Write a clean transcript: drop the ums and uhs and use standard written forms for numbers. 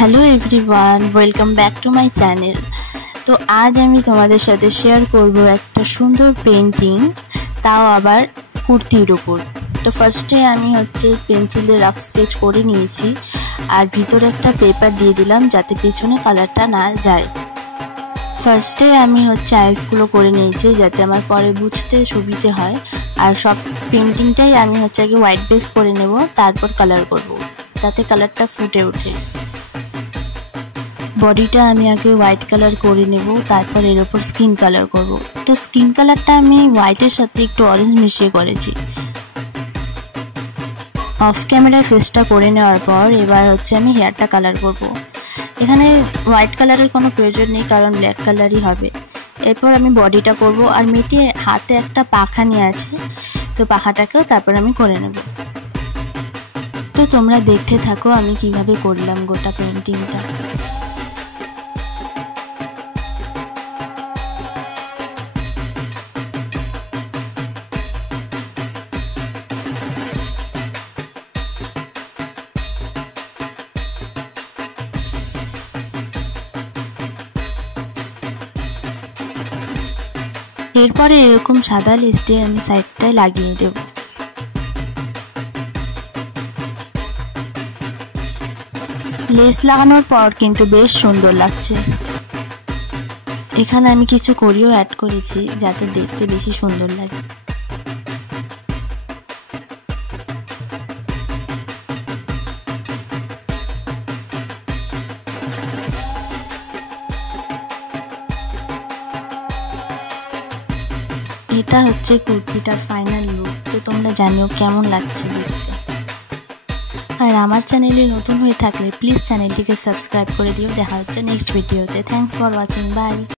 Hello everyone, welcome back to my channel. তো আজ আমি তোমাদের সাথে শেয়ার করব একটা সুন্দর পেন্টিং, তাও আবার কুর্তির উপর। তো ফার্স্টে আমি পেন্সিল দিয়ে রাফ স্কেচ করে নিয়েছি, আর ভিতরে একটা পেপার দিয়ে দিলাম যাতে পেছনে কালারটা না যায়। ফার্স্টে আমি আইসগুলো করে নিয়েছি যাতে আমার পরে বুঝতে সুবিধে হয়। আর সব পেন্টিংটাই আমি আগে হোয়াইট বেস করে নেব, তারপর কালার করব, তাতে কালারটা ফুটে ওঠে। বডিটা আমি আগে হোয়াইট কালার করে নেব, তারপর এর ওপর স্কিন কালার করব। তো স্কিন কালারটা আমি হোয়াইটের সাথে একটু অরেঞ্জ মিশিয়ে করেছি। অফ ক্যামেরায় ফেসটা করে নেওয়ার পর এবার আমি হেয়ারটা কালার করব। এখানে হোয়াইট কালারের কোনো প্রয়োজন নেই, কারণ ব্ল্যাক কালারই হবে। এরপর আমি বডিটা করব, আর মেয়েটি হাতে একটা পাখা নিয়ে আছে, তো পাখাটাকেও তারপর আমি করে নেব। তো তোমরা দেখতে থাকো আমি কিভাবে করলাম গোটা পেন্টিংটা। এরপরে এরকম সাদা লেস দিয়ে আমি সাইডটায় লাগিয়ে দেব। লেস লাগানোর পর কিন্তু বেশ সুন্দর লাগছে। এখানে আমি কিছু করিও অ্যাড করেছি যাতে দেখতে বেশি সুন্দর লাগে। এটা কুর্তিটার ফাইনাল লুক। তো তোমরা জানিও কেমন লাগছে দেখতে। আর আমার চ্যানেলে নতুন হয়ে থাকলে প্লিজ চ্যানেলটিকে সাবস্ক্রাইব করে দিও। দেখা হচ্ছে নেক্সট ভিডিওতে। Thanks for watching, by.